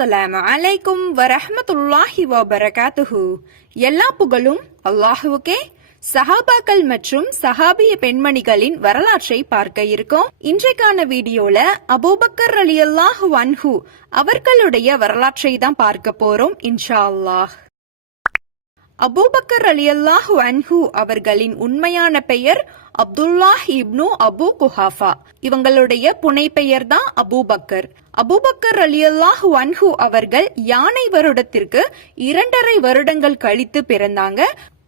அஸ்ஸலாம் அலைக்கும் வரஹமத்துல்லாஹி வபரகாத்துஹு. எல்லா புகழும் அல்லாஹுவுக்கே. சஹாபாக்கள் மற்றும் சஹாபிய பெண்மணிகளின் வரலாற்றை பார்க்க இருக்கோம். இன்றைக்கான வீடியோல அபூபக்கர் அலி அல்லாஹு அன்ஹு அவர்களுடைய வரலாற்றை தான் பார்க்க போறோம் இன்ஷா அல்லாஹ். அபூபக்கர் அலியல்லாஹு அன்ஹு அவர்களின் உண்மையான பெயர் அப்துல்லாஹ் இப்னு அபு குஹாஃபா. இவங்களுடைய புனை பெயர் தான் அபூபக்கர். அபூபக்கர் அலியல்லாஹு அன்ஹு அவர்கள் யானை வருடத்திற்கு இரண்டரை வருடங்கள் கழித்து பிறந்தாங்க.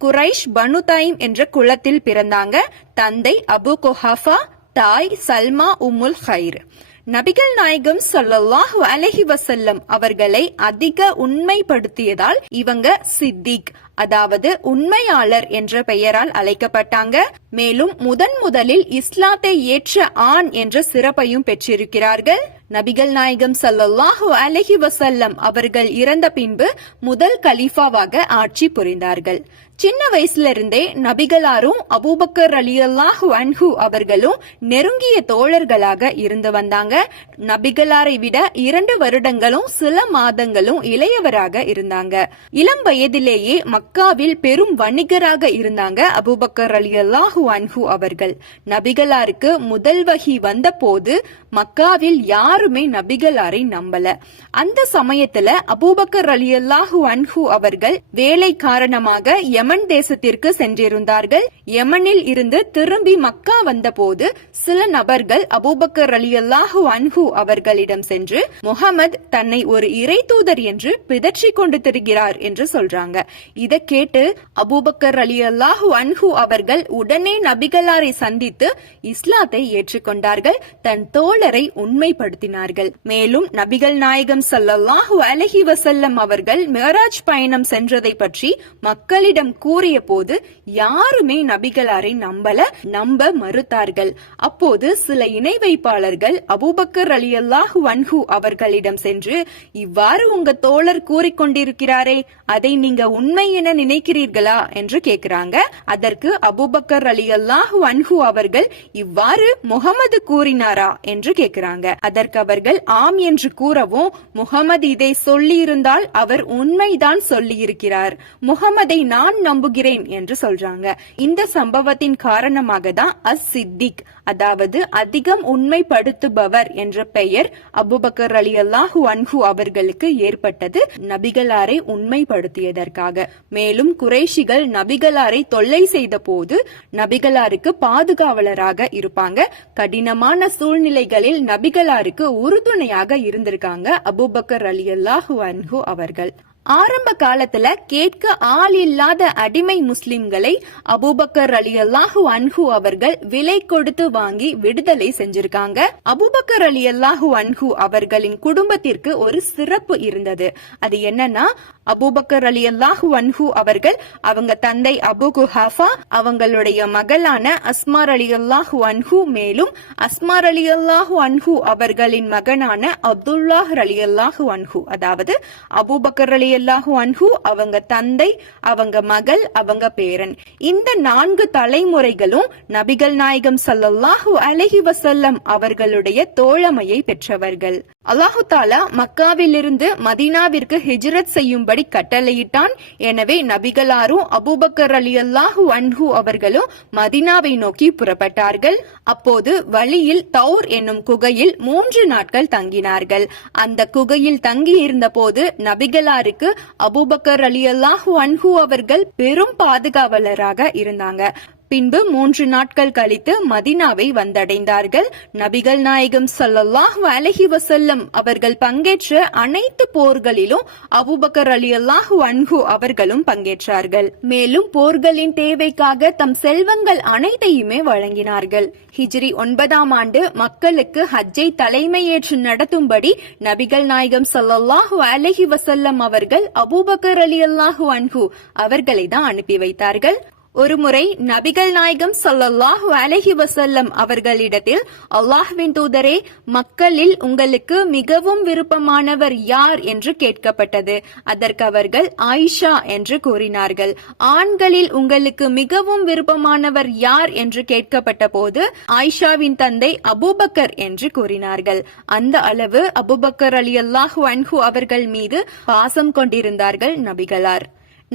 குரைஷ் பனு தாயிம் என்ற குலத்தில் பிறந்தாங்க. தந்தை அபு குஹாஃபா தாய் சல்மா உமுல் ஹைர். நபிகள் நாயகம் ஸல்லல்லாஹு அலஹி வசல்லம் அவர்களை அதிக உண்மைப்படுத்தியதால் இவங்க சித்திக் அதாவது உண்மையாளர் என்ற பெயரால் அழைக்கப்பட்டாங்க. மேலும் முதன் முதலில் இஸ்லாத்தை ஏற்ற ஆண் என்ற சிறப்பையும் பெற்றிருக்கிறார்கள். நபிகள் நாயகம் ஸல்லல்லாஹு அலஹி வசல்லம் அவர்கள் இறந்த பின்பு முதல் கலீஃபாவாக ஆட்சி புரிந்தார்கள். சின்ன வயசுல இருந்தே நபிகளாரும் அபூபக்கர் அலியல்லாஹு அன்ஹு அவர்களும் நெருங்கிய தோழர்களாக இருந்து வந்தாங்க. நபிகளாரை விட இரண்டு வருடங்களும் சில மாதங்களும் இளையவராக இருந்தாங்க. இளம் வயதிலேயே மக்காவில் பெரும் வணிகராக இருந்தாங்க அபுபக்கர் அலி அல்லாஹூ அன்ஹு அவர்கள். நபிகளாருக்கு முதல் வகி வந்த போது மக்காவில் யாருமே நபிகளாரை நம்பல. அந்த சமயத்துல அபூபக்கர் அலியல்லாஹு அன்ஹு அவர்கள் வேலை காரணமாக யமன் தேசத்திற்கு சென்றிருந்தார்கள். யமனில் இருந்து திரும்பி மக்கா வந்தபோது சில நபர்கள் அபூபக்கர் அலியல்லாஹு அன்ஹு அவர்களிடம் சென்று முகமது தன்னை ஒரு இறை தூதர் என்று பிதற்றிக் கொண்டு திரிகிறார் என்று சொல்றாங்க. இத இதை கேட்டு அபூபக்கர் அலி அல்லாஹு அன்ஹு அவர்கள் உடனே நபிகளாரை சந்தித்து இஸ்லாத்தை ஏற்றுக்கொண்டார்கள் தன் தோழரை உண்மைப்படுத்தினார்கள். மேலும் நபிகள் நாயகம் ஸல்லல்லாஹு அலஹி வசல்லம் அவர்கள் மிராஜ் பயணம் சென்றதை பற்றி மக்களிடம் கூறிய போது யாருமே நபிகளாரை நம்பல நம்ப மறுத்தார்கள். அப்போது சில இணை வைப்பாளர்கள் அபூபக்கர் அலி அல்லாஹு அன்ஹு அவர்களிடம் சென்று இவ்வாறு உங்க தோழர் கூறிக்கொண்டிருக்கிறாரே அதை நீங்க உண்மை என நினைக்கிறீர்களா என்று கேட்கிறாங்க அதற்கு அபுபக்கர் அலி அலியல்லாஹு அன்ஹு அவர்கள் இவ்வாறு முகமது கூறினாரா என்று கேட்கிறாங்க அதற்கு அவர்கள் ஆம் என்று கூறவும் முகமது இதை சொல்லியிருந்தால் அவர் உண்மைதான் சொல்லியிருக்கிறார். முகமதை நான் நம்புகிறேன் என்று சொல்றாங்க. இந்த சம்பவத்தின் காரணமாக தான் அஸ் சித்திக் அதாவது அதிகம் உண்மைப்படுத்துபவர் என்ற பெயர் அபுபக்கர் அலி அல்லாஹு அன்ஹு அவர்களுக்கு ஏற்பட்டது. நபிகளாரை உண்மைப்படுத்தியதற்காக. மேலும் குறைஷிகள் நபிகளாரை தொல்லை செய்த போது நபிகளாருக்கு பாதுகாவலராக இருப்பாங்க. கடினமான சூழ்நிலைகளில் நபிகளாருக்கு உறுதுணையாக இருந்திருக்காங்க அபுபக்கர் அலி அல்லாஹு அன்ஹு அவர்கள். ஆரம்ப காலத்துல கேட்க ஆள் இல்லாத அடிமை முஸ்லிம்களை அபூபக்கர் அலி அல்லாஹு அன்ஹு அவர்கள் விலை கொடுத்து வாங்கி விடுதலை செஞ்சிருக்காங்க. அபூபக்கர் அலி அல்லாஹு அன்ஹு அவர்களின் குடும்பத்திற்கு ஒரு சிறப்பு இருந்தது. அது என்னன்னா அபூபக்கர் அலி அல்லாஹு அன்ஹு அவர்கள் அவங்க தந்தை அபு குஹாஃபா அவங்களுடைய மகளான அஸ்மார் அலி அல்லாஹு அன்ஹு மேலும் அஸ்மார் அலி அல்லாஹு அன்ஹு அவர்களின் மகனான அப்துல்லாஹ் அலி அல்லாஹு அன்ஹு அதாவது அபூபக்கர் அலி அல்லாஹு அன்ஹு அவங்க தந்தை அவங்க மகள் அவங்க பேரன். இந்த நான்கு தலைமுறைகளும் நபிகள் நாயகம் ஸல்லல்லாஹு அலஹி வசல்லம் அவர்களுடைய தோழமையை பெற்றவர்கள். அல்லாஹுத்தாலா மக்காவிலிருந்து மதீனாவிற்கு ஹிஜ்ரத் செய்யும்படி கட்டளையிட்டான். எனவே நபிகளாரும் அபூபக்கர் அலி அல்லாஹு அன்ஹு அவர்களும் மதீனாவை நோக்கி புறப்பட்டார்கள். அப்போது வழியில் தௌர் என்னும் குகையில் மூன்று நாட்கள் தங்கினார்கள். அந்த குகையில் தங்கி இருந்த போது நபிகளாருக்கு அபூபக்கர் அலி அல்லாஹு அன்ஹு அவர்கள் பெரும் பாதுகாவலராக இருந்தாங்க. பின்பு மூன்று நாட்கள் கழித்து மதினாவை வந்தடைந்தார்கள். நபிகள் நாயகம் ஸல்லல்லாஹு அலஹி வசல்லம் அவர்கள் பங்கேற்ற அனைத்து போர்களிலும் அபுபக்கர் அலி அல்லாஹ் அன்ஹு அவர்களும் பங்கேற்றார்கள். மேலும் போர்களின் தேவைக்காக தம் செல்வங்கள் அனைத்தையுமே வழங்கினார்கள். ஹிஜ்ரி ஒன்பதாம் ஆண்டு மக்களுக்கு ஹஜ்ஜை தலைமையேற்று நடத்தும்படி நபிகள் நாயகம் ஸல்லல்லாஹு அலஹி வசல்லம் அவர்கள் அபூபக்கர் அலி அல்லாஹ் அன்ஹு அவர்களை தான் அனுப்பி வைத்தார்கள். ஒருமுறை நபிகள் நாயகம் ஸல்லல்லாஹு அலஹி வசல்லம் அவர்களிடத்தில் அல்லாஹ்வின் தூதரே மக்களில் உங்களுக்கு மிகவும் விருப்பமானவர் யார்? என்று கேட்கப்பட்டது. அதற்கு அவர்கள் ஆயிஷா என்று கூறினார்கள். ஆண்களில் உங்களுக்கு மிகவும் விருப்பமானவர் யார்? என்று கேட்கப்பட்ட போது ஆயிஷாவின் தந்தை அபூபக்கர் என்று கூறினார்கள். அந்த அளவு அபூபக்கர் அலி அல்லாஹ் அன்ஹு அவர்கள் மீது பாசம் கொண்டிருந்தார்கள் நபிகளார்.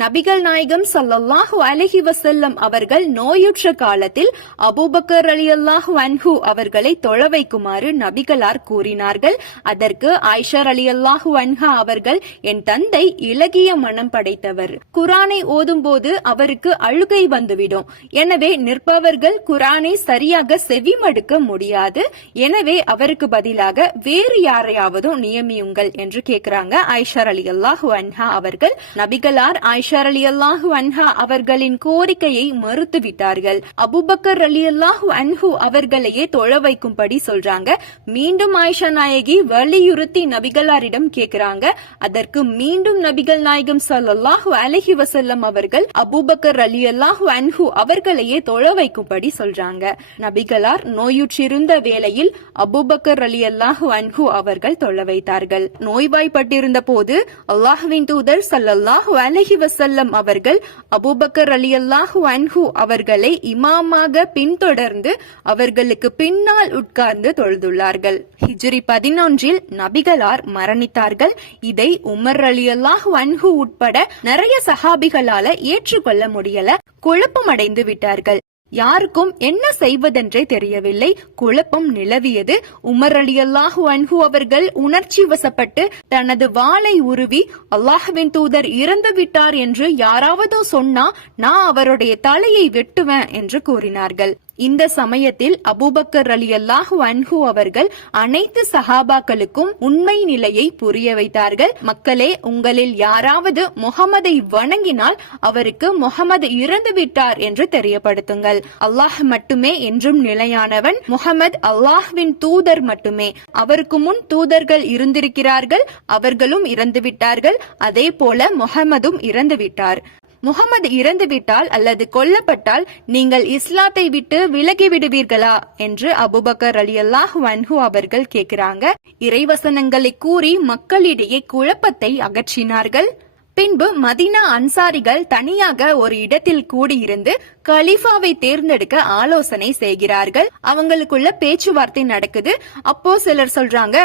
நபிகள் நாயகம் சல்லல்லாஹு அலஹி வசல்லம் அவர்கள் நோயுற்ற காலத்தில் அபூபக்கர் ரலியல்லாஹு அன்ஹு அவர்களை தொழ வைக்குமாறு நபிகளார் கூறினார்கள். அதற்கு அலி அல்லாஹ்ஹா அன்ஹா அவர்கள் என் தந்தை இலகிய மனம் படைத்தவர். குரானை ஓதும்போது அவருக்கு அழுகை வந்துவிடும். எனவே நிற்பவர்கள் குரானை சரியாக செவிமடுக்க முடியாது. எனவே அவருக்கு பதிலாக வேறு யாரையாவது நியமியுங்கள் என்று கேட்கிறாங்க ஐஷர் அலி அல்லாஹு அன்ஹா அவர்கள். நபிகளார் ஆயிஷ் அலி அல்லாஹு அன்ஹா அவர்களின் கோரிக்கையை மறுத்துவிட்டார்கள். அபுபக்கர் அலி அல்லாஹு அன்ஹு அவர்களையே தொழ வைக்கும்படி சொல்றாங்க. மீண்டும் ஆயிஷா நாயகி வலியுறுத்தி நபிகளாரிடம் கேட்கிறாங்க அதற்கு மீண்டும் நபிகள் நாயகம் சல்லாஹூ அலஹி வசல்லம் அவர்கள் அபுபக்கர் அலி அல்லாஹு அன்ஹு அவர்களையே தொழ வைக்கும்படி சொல்றாங்க. நபிகளார் நோயுற்றிருந்த வேளையில் அபுபக்கர் அலி அல்லாஹு அன்ஹு அவர்கள் தொழ வைத்தார்கள். நோய்வாய்ப்பட்டிருந்த போது அல்லாஹுவின் தூதர் சல்லாஹூ அலஹி வசல்லம் வசல்லம் அவர்கள் அபூபக்கர் அலி அல்லாஹு அன்ஹு அவர்களை இமாமாக பின்தொடர்ந்து அவர்களுக்கு பின்னால் உட்கார்ந்து தொழுதுள்ளார்கள். ஹிஜ்ரி பதினொன்றில் நபிகளார் மரணித்தார்கள். இதை உமர் அலி அல்லாஹு அன்ஹு உட்பட நிறைய சஹாபிகளால ஏற்றுக்கொள்ள முடியல. குழப்பமடைந்து விட்டார்கள். யாருக்கும் என்ன செய்வதென்றே தெரியவில்லை. குழப்பம் நிலவியது. உமர் அலி அல்லாஹு அன்ஹு அவர்கள் உணர்ச்சி வசப்பட்டு தனது வாளை உருவி அல்லாஹுவின் தூதர் இறந்து விட்டார் என்று யாராவது சொன்னா நான் அவருடைய தலையை வெட்டுவேன் என்று கூறினார்கள். இந்த சமயத்தில் அபூபக்கர் அலி அல்லாஹு அன்ஹு அவர்கள் அனைத்து சஹாபாக்களுக்கும் உண்மை நிலையை புரிய வைத்தார்கள். மக்களே உங்களில் யாராவது முகமதை வணங்கினால் அவருக்கு முகமது இறந்து விட்டார் என்று தெரியப்படுத்துங்கள். அல்லாஹ் மட்டுமே என்றும் நிலையானவன். முகமது அல்லாஹ்வின் தூதர் மட்டுமே. அவருக்கு முன் தூதர்கள் இருந்திருக்கிறார்கள் அவர்களும் இறந்து விட்டார்கள். அதே போல முகமதும் இறந்து விட்டார். முகமது இறந்துவிட்டால் அல்லது கொல்லப்பட்டால் நீங்கள் இஸ்லாத்தை விட்டு விலகி விடுவீர்களா என்று அபுபக்கர் அலி அல்லாஹ் வன்ஹு அவர்கள் கேட்கிறாங்க. இறைவசனங்களை கூறி மக்களிடையே குழப்பத்தை அகற்றினார்கள். பின்பு மதினா அன்சாரிகள் தனியாக ஒரு இடத்தில் கூடியிருந்து கலீஃபாவை தேர்ந்தெடுக்க ஆலோசனை செய்கிறார்கள். அவங்களுக்குள்ள பேச்சுவார்த்தை நடக்குது. அப்போ சிலர் சொல்றாங்க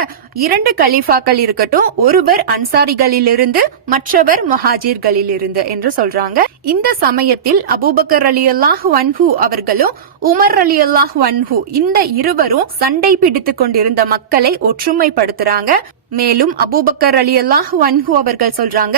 இரண்டு கலீஃபாக்கள் இருக்கட்டும் ஒருவர் அன்சாரிகளிலிருந்து மற்றவர் மொஹாஜிர்களிலிருந்து என்று சொல்றாங்க. இந்த சமயத்தில் அபூபக்கர் அலி அல்லாஹ் வன்ஹு அவர்களும் உமர் அலி அல்லாஹ் வன்ஹு இந்த இருவரும் சண்டை பிடித்துக் கொண்டிருந்த மக்களை ஒற்றுமைப்படுத்துறாங்க. மேலும் அபூபக்கர் அலி அல்லாஹு அன்ஹு அவர்கள் சொல்றாங்க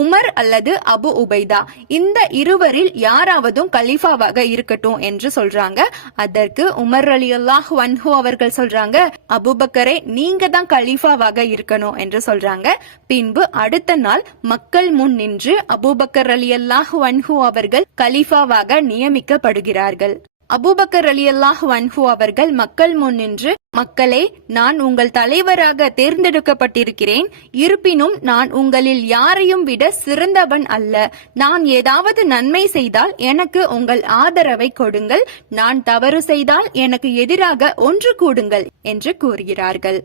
உமர் அல்லது அபு உபைதா இந்த இருவரில் யாராவதும் கலீஃபாவாக இருக்கட்டும் என்று சொல்றாங்க. அதற்கு உமர் அலி அல்லாஹ் அன்ஹு அவர்கள் சொல்றாங்க அபுபக்கரே நீங்க தான் கலீஃபாவாக இருக்கணும் என்று சொல்றாங்க. பின்பு அடுத்த நாள் மக்கள் முன் நின்று அபூபக்கர் அலி அல்லாஹு அன்ஹு அவர்கள் கலீஃபாவாக நியமிக்கப்படுகிறார்கள். அபூபக்கர் அலி அல்லாஹ் வன்ஹு அவர்கள் மக்கள் முன் நின்று மக்களே நான் உங்கள் தலைவராக தேர்ந்தெடுக்கப்பட்டிருக்கிறேன். இருப்பினும் நான் உங்களில் யாரையும் விட சிறந்தவன் அல்ல. நான் ஏதாவது நன்மை செய்தால் எனக்கு உங்கள் ஆதரவை கொடுங்கள். நான் தவறு செய்தால் எனக்கு எதிராக ஒன்று கூடுங்கள் என்று கூறுகிறார்கள்.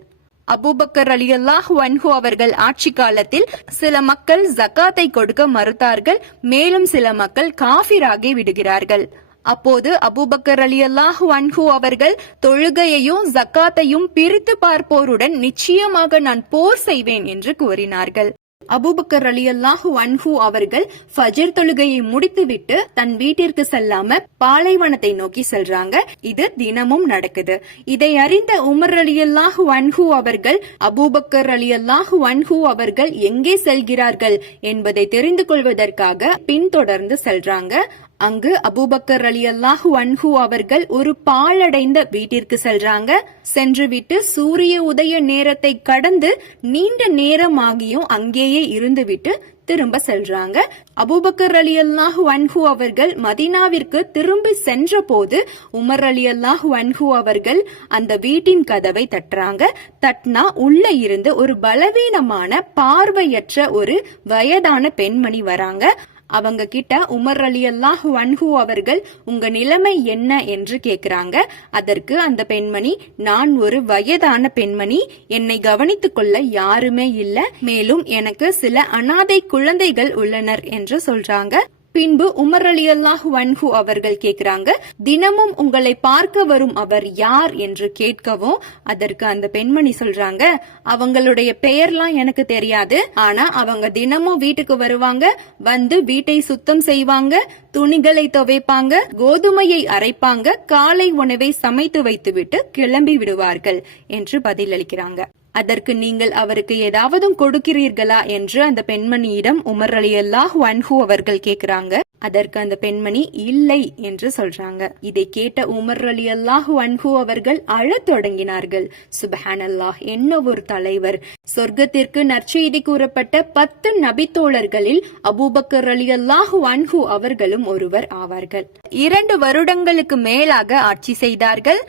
அபூபக்கர் அலி அல்லாஹ் வன்ஹு அவர்கள் ஆட்சி காலத்தில் சில மக்கள் ஜக்காத்தை கொடுக்க மறுத்தார்கள். மேலும் சில மக்கள் காஃபிராகி விடுகிறார்கள். அப்போது அபூபக்கர் அலி அல்லாஹ் அன்ஹு அவர்கள் தொழுகையையும் ஜக்காத்தையும் பிரித்து பார்ப்போருடன் நிச்சயமாக நான் போர் செய்வேன் என்று கூறினார்கள். அபூபக்கர் அலி அல்லாஹு அன்ஹு அவர்கள் ஃபஜர் தொழுகையை முடித்துவிட்டு தன் வீட்டிற்கு செல்லாம பாலைவனத்தை நோக்கி செல்றாங்க. இது தினமும் நடக்குது. இதை அறிந்த உமர் அலி அல்லாஹு அன்ஹு அவர்கள் அபூபக்கர் அலி அல்லாஹு அன்ஹு அவர்கள் எங்கே செல்கிறார்கள் என்பதை தெரிந்து கொள்வதற்காக பின்தொடர்ந்து செல்றாங்க. அங்கு அபூபக்கர் அலி அல்லாஹு அன்ஹு அவர்கள் ஒரு பாழடைந்த வீட்டிற்கு செல்றாங்க. சென்றுவிட்டு சூரிய உதய நேரத்தை கடந்து நீண்ட நேரமாகியும் அங்கேயே இருந்துவிட்டு திரும்ப செல்றாங்க. அபூபக்கர் அலி அல்லாஹு அன்ஹு அவர்கள் மதீனாவிற்கு திரும்பி சென்ற போது உமர் அலி அல்லாஹு அன்ஹு அவர்கள் அந்த வீட்டின் கதவை தட்டுறாங்க. தட்னா உள்ள இருந்து ஒரு பலவீனமான பார்வையற்ற ஒரு வயதான பெண்மணி வராங்க. அவங்க கிட்ட உமர் அலி அல்லாஹ் வன்ஹு அவர்கள் உங்க நிலைமை என்ன? என்று கேக்குறாங்க. அதற்கு அந்த பெண்மணி நான் ஒரு வயதான பெண்மணி என்னை கவனித்துக் கொள்ள யாருமே இல்ல. மேலும் எனக்கு சில அனாதை குழந்தைகள் உள்ளனர் என்று சொல்றாங்க. பின்பு உமர் அலி அல்லாஹு வன்ஹு அவர்கள் கேட்கிறாங்க தினமும் உங்களை பார்க்க வரும் அவர் யார் என்று கேட்கவும் அதற்கு அந்த பெண்மணி சொல்றாங்க அவங்களுடைய பெயர்லாம் எனக்கு தெரியாது ஆனா அவங்க தினமும் வீட்டுக்கு வருவாங்க வந்து வீட்டை சுத்தம் செய்வாங்க துணிகளை துவைப்பாங்க கோதுமையை அரைப்பாங்க காலை உணவை சமைத்து வைத்துவிட்டு கிளம்பி விடுவார்கள் என்று பதிலளிக்கிறாங்க. அதற்கு நீங்கள் அவருக்கு ஏதாவதும் கொடுக்கிறீர்களா என்று அந்த பெண்மணியிடம் உமர் அலி அல்லாஹ் வன்ஹு அவர்கள் கேட்கிறாங்க அதற்கு அந்த பெண்மணி இல்லை என்று சொல்றாங்க. இதை கேட்ட உமர் அலி அல்லாஹ் வன்ஹு அவர்கள் அழத் தொடங்கினார்கள். சுபஹான் அல்லாஹ் என்ன ஒரு தலைவர். சொர்க்கத்திற்கு நற்செய்தி கூறப்பட்ட பத்து நபித்தோழர்களில் அபூபக்கர் அலி அல்லாஹ் வன்ஹு அவர்களும் ஒருவர் ஆவார்கள். இரண்டு வருடங்களுக்கு மேலாக ஆட்சி செய்தார்கள்.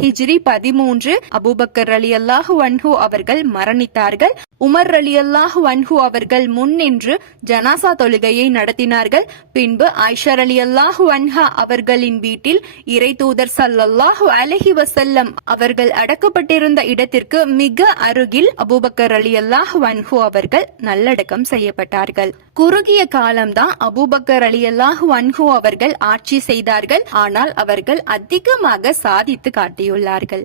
ஹிஜ்ரி பதிமூன்று அபூபக்கர் அலி அல்லாஹு அன்ஹு அவர்கள் மரணித்தார்கள். உமர் அலி அல்லாஹ் வன்ஹு அவர்கள் முன்னின்று ஜனாசா தொழுகையை நடத்தினார்கள். பின்பு ஐஷர் அலி அல்லாஹு வன்ஹா அவர்களின் வீட்டில் இறை தூதர் சல்லல்லாஹு அலஹி வசல்லம் அவர்கள் அடக்கப்பட்டிருந்த இடத்திற்கு மிக அருகில் அபூபக்கர் அலி அல்லாஹு வன்ஹு அவர்கள் நல்லடக்கம் செய்யப்பட்டார்கள். குறுகிய காலம்தான் அபூபக்கர் அலி அல்லாஹு வன்ஹு அவர்கள் ஆட்சி செய்தார்கள். ஆனால் அவர்கள் அதிகமாக சாதித்து காட்டியுள்ளார்கள்.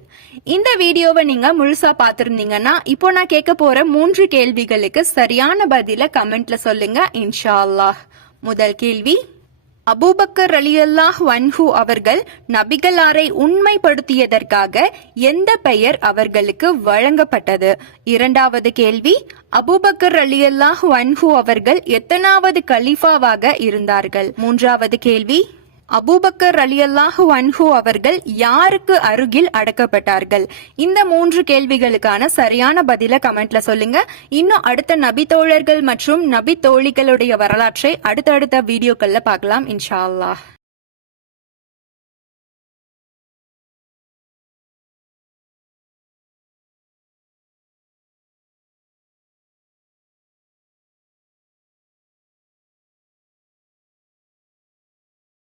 இந்த வீடியோவை நீங்க முழுசா பார்த்திருந்தீங்கன்னா இப்போ நான் கேட்க போற மூன்று கேள்விகளுக்கு சரியான பதில கமெண்ட்ல சொல்லுங்க இன்ஷா அல்லாஹ் முதல் கேள்வி அபூபக்கர் அலியல்லாஹ் வன்ஹு அவர்கள் நபிகளாரை உண்மைப்படுத்தியதற்காக எந்த பெயர் அவர்களுக்கு வழங்கப்பட்டது? இரண்டாவது கேள்வி அபூபக்கர் அலியல்லாஹ் வன்ஹு அவர்கள் எத்தனாவது கலீஃபாவாக இருந்தார்கள்? மூன்றாவது கேள்வி அபூபக்கர் அலியல்லாஹு அன்ஹு அவர்கள் யாருக்கு அருகில் அடக்கப்பட்டார்கள்? இந்த மூன்று கேள்விகளுக்கான சரியான பதில கமெண்ட்ல சொல்லுங்க. இன்னும் அடுத்த நபி தோழர்கள் மற்றும் நபி தோழிகளுடைய வரலாற்றை அடுத்தடுத்த வீடியோக்கள்ல பார்க்கலாம் இன்ஷா அல்லாஹ்.